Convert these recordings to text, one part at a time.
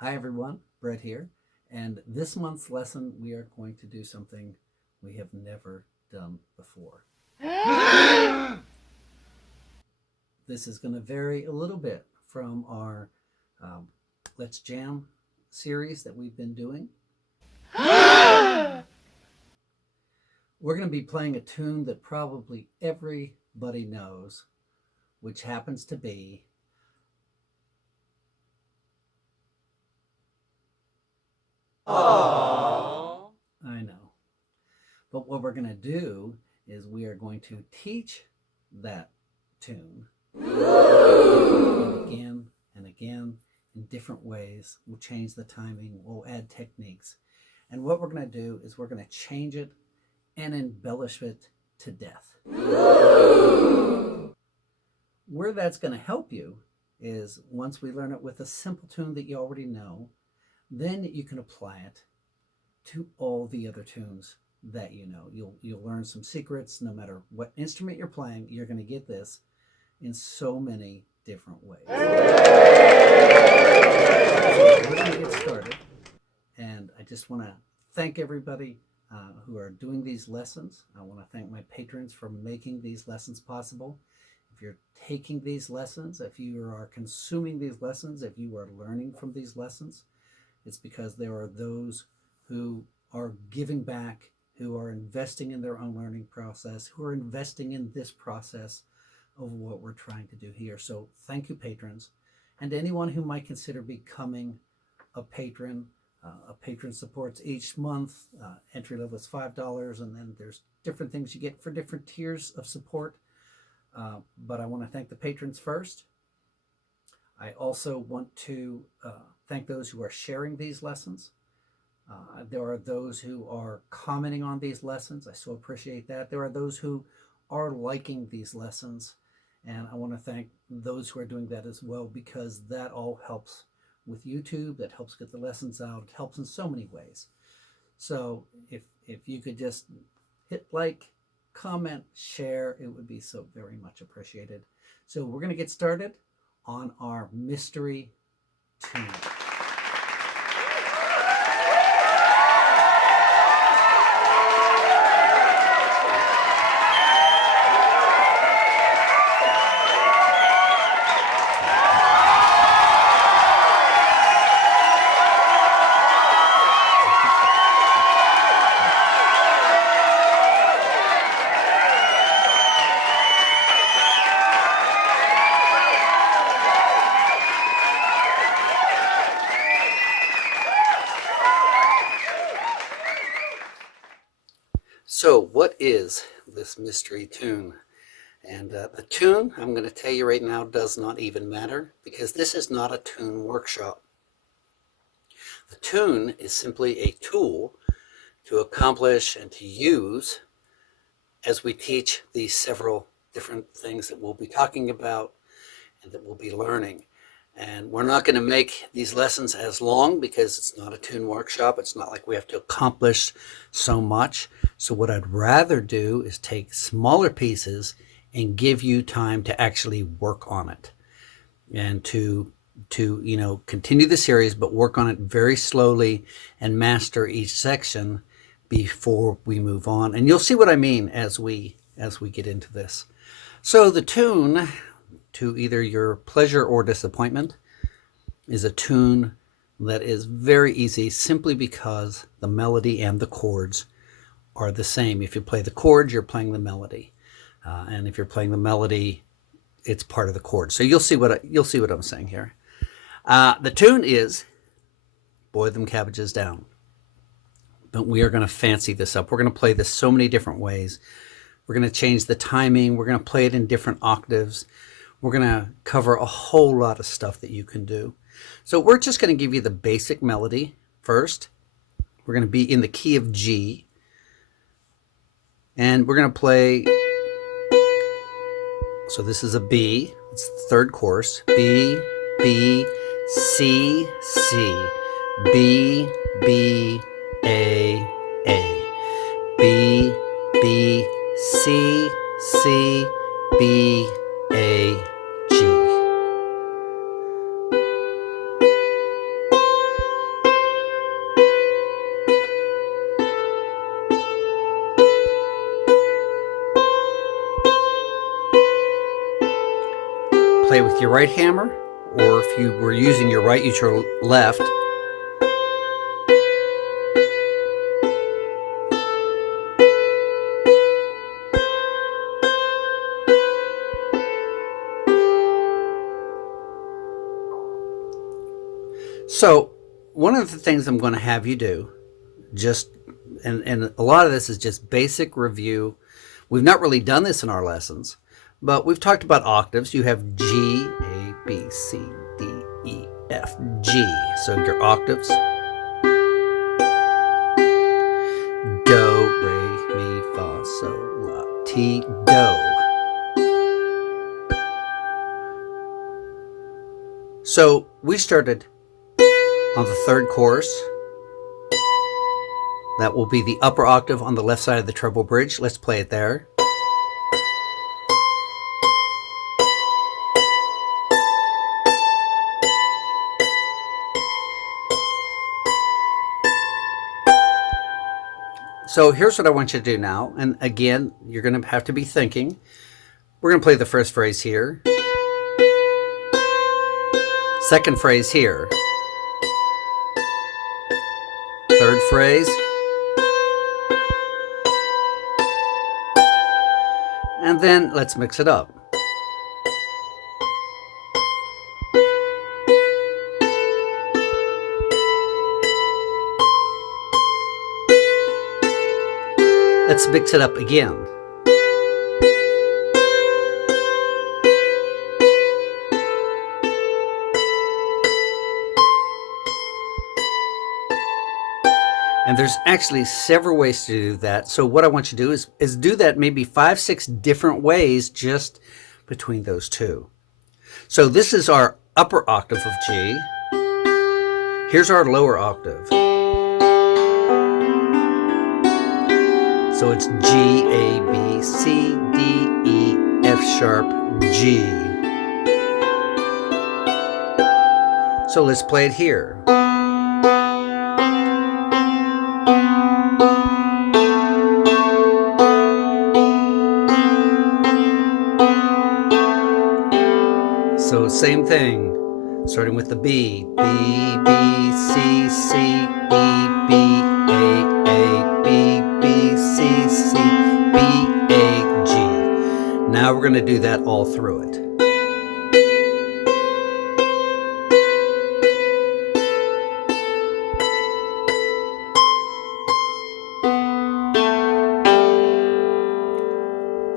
Hi everyone, Brett here, and this month's lesson we are going to do something we have never done before. This is going to vary a little bit from our um, Let's Jam series that we've been doing. We're going to be playing a tune that probably everybody knows, which happens to be Aww. I know. But what we're going to do is we are going to teach that tune and again in different ways. We'll change the timing, we'll add techniques. And what we're going to do is we're going to change it and embellish it to death. Where that's going to help you is once we learn it with a simple tune that you already know, then you can apply it to all the other tunes that you know. You'll learn some secrets. No matter what instrument you're playing, you're going to get this in so many different ways. So we're going to get started, and I just want to thank everybody who are doing these lessons. I want to thank my patrons for making these lessons possible. If you're taking these lessons, if you are consuming these lessons, if you are learning from these lessons, it's because there are those who are giving back, who are investing in their own learning process, who are investing in this process of what we're trying to do here. So thank you, patrons. And anyone who might consider becoming a patron. A patron supports each month. Entry level is $5, and then there's different things you get for different tiers of support. But I want to thank the patrons first. I also want to thank those who are sharing these lessons. There are those who are commenting on these lessons. I so appreciate that. There are those who are liking these lessons, and I want to thank those who are doing that as well, because that all helps with YouTube. That helps get the lessons out. It helps in so many ways. So if you could just hit like, comment, share, it would be so very much appreciated. So we're going to get started on our mystery tune. So what is this mystery tune? And the tune, I'm going to tell you right now, does not even matter, because this is not a tune workshop. The tune is simply a tool to accomplish and to use as we teach these several different things that we'll be talking about and that we'll be learning. And we're not going to make these lessons as long because it's not a tune workshop. It's not like we have to accomplish so much. So what I'd rather do is take smaller pieces and give you time to actually work on it and to continue the series, but work on it very slowly and master each section before we move on. And you'll see what I mean as we get into this. So the tune, to either your pleasure or disappointment, is a tune that is very easy simply because the melody and the chords are the same. If you play the chords, you're playing the melody. And if you're playing the melody, it's part of the chord. So you'll see what I'm saying here. The tune is Boil Them Cabbages Down. But we are going to fancy this up. We're going to play this so many different ways. We're going to change the timing. We're going to play it in different octaves. We're going to cover a whole lot of stuff that you can do. So we're just going to give you the basic melody first. We're going to be in the key of G. And we're going to play, so this is a B. It's the third course. B, B, C, C. B, B, A, A. B, B, C, C, B, A, G. play with your right hammer, or if you were using your right, use your left. So one of the things I'm going to have you do, and a lot of this is just basic review. We've not really done this in our lessons, but we've talked about octaves. You have G, A, B, C, D, E, F, G. So your octaves. Do, re, mi, fa, sol, la, ti, do. So we started on the third chorus. That will be the upper octave on the left side of the treble bridge. Let's play it there. So here's what I want you to do now. And again, you're going to have to be thinking. We're going to play the first phrase here. Second phrase here. Third phrase. And then let's mix it up. Let's mix it up again. And there's actually several ways to do that. So what I want you to do is do that maybe 5, 6 different ways just between those two. So this is our upper octave of G. Here's our lower octave. So it's G, A, B, C, D, E, F sharp, G. So let's play it here. So same thing, starting with the B. B, B, C, C, B, B, A, B, B, C, C, B, A, G. Now we're going to do that all through it.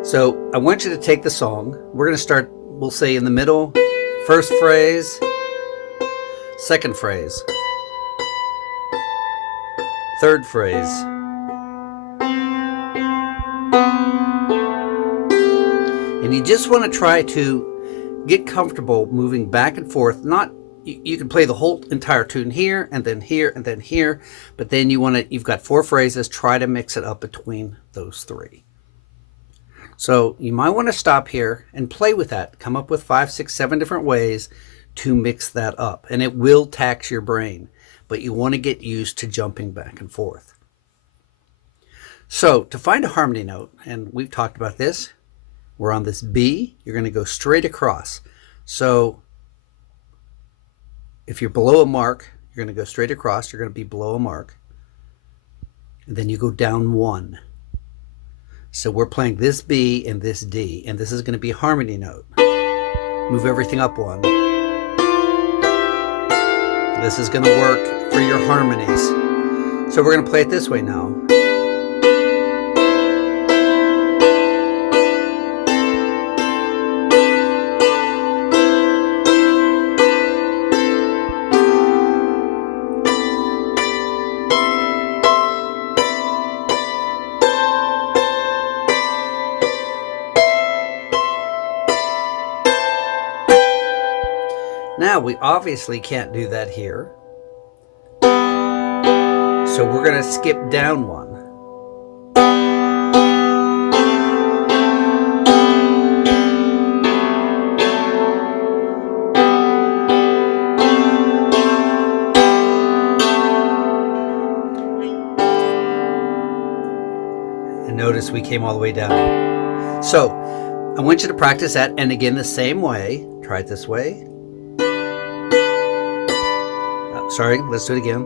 So I want you to take the song. We're going to start, we'll say in the middle, first phrase, second phrase, third phrase, and you just want to try to get comfortable moving back and forth. Not, you can play the whole entire tune here and then here and then here, but then you've got 4 phrases. Try to mix it up between those 3. So you might want to stop here and play with that. Come up with 5, 6, 7 different ways to mix that up. And it will tax your brain, but you want to get used to jumping back and forth. So to find a harmony note, and we've talked about this, we're on this B, you're going to go straight across. So if you're below a mark, you're going to go straight across, you're going to be below a mark. And then you go down 1. So we're playing this B and this D, and this is going to be a harmony note. Move everything up 1. This is going to work for your harmonies. So we're going to play it this way now. Now, we obviously can't do that here. So we're going to skip down 1. And notice we came all the way down. So I want you to practice that, and again the same way. try it this way. Sorry, let's do it again.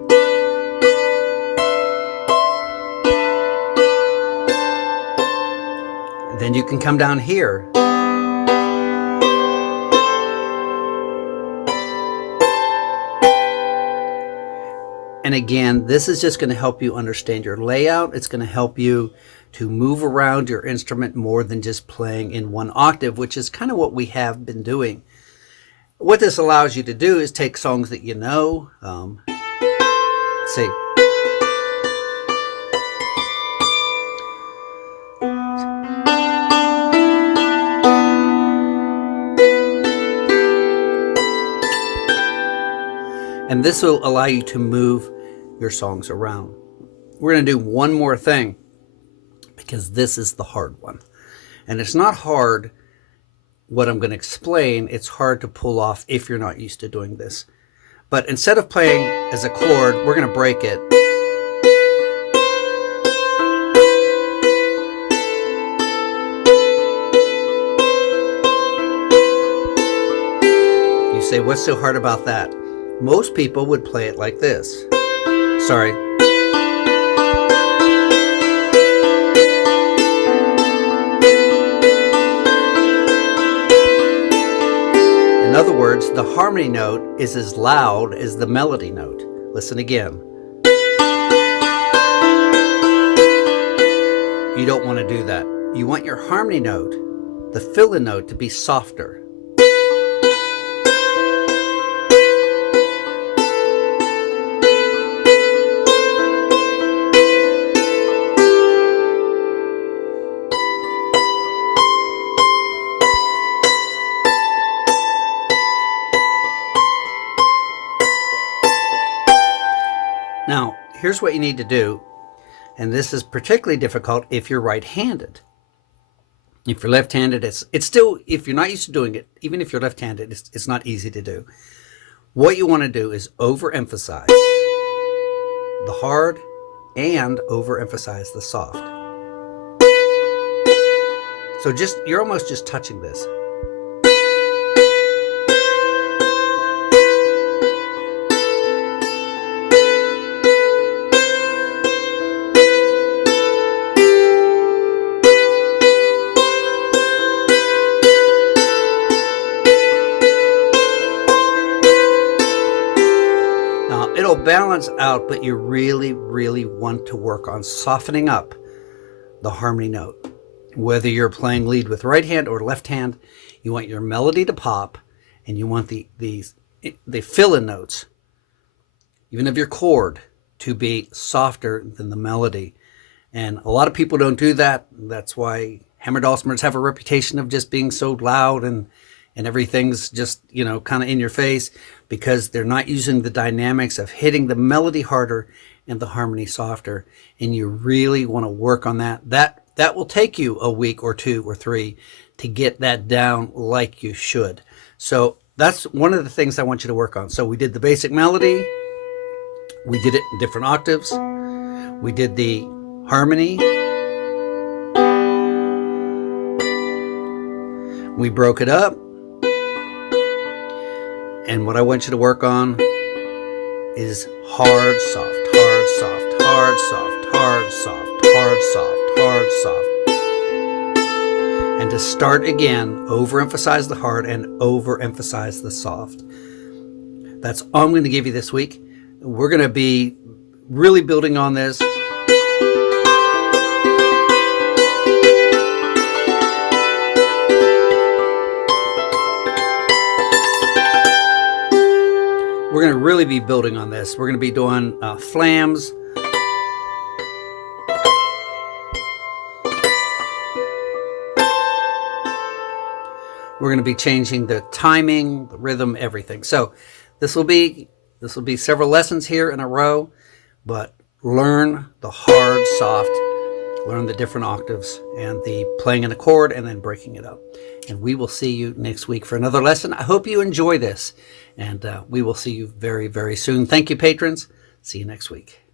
Then you can come down here. And again, this is just going to help you understand your layout. It's going to help you to move around your instrument more than just playing in one octave, which is kind of what we have been doing. What this allows you to do is take songs that you know. See. And this will allow you to move your songs around. We're going to do one more thing because this is the hard one. And it's not hard what I'm going to explain. It's hard to pull off if you're not used to doing this. But instead of playing as a chord, we're going to break it. You say, what's so hard about that? Most people would play it like this. Sorry. In other words, the harmony note is as loud as the melody note. Listen again. You don't want to do that. You want your harmony note, the fill-in note, to be softer. Now, here's what you need to do, and this is particularly difficult if you're right-handed. If you're left-handed, it's still, if you're not used to doing it, even if you're left-handed, it's not easy to do. What you want to do is overemphasize the hard and overemphasize the soft. So you're almost just touching this. It'll balance out, but you really, really want to work on softening up the harmony note. Whether you're playing lead with right hand or left hand, you want your melody to pop, and you want the fill-in notes, even of your chord, to be softer than the melody. And a lot of people don't do that. That's why hammer dulcimers have a reputation of just being so loud and everything's just, kind of in your face, because they're not using the dynamics of hitting the melody harder and the harmony softer. And you really want to work on that. That will take you a week or 2 or 3 to get that down like you should. So that's one of the things I want you to work on. So we did the basic melody. We did it in different octaves. We did the harmony. We broke it up. And what I want you to work on is hard, soft, hard, soft, hard, soft, hard, soft, hard, soft, hard, soft. And to start again, overemphasize the hard and overemphasize the soft. That's all I'm going to give you this week. We're going to be really building on this. We're going to really be building on this. We're going to be doing flams. We're going to be changing the timing, the rhythm, everything. So this will be several lessons here in a row, but learn the hard, soft, learn the different octaves and the playing in a chord and then breaking it up. And we will see you next week for another lesson. I hope you enjoy this, and we will see you very, very soon. Thank you, patrons. See you next week.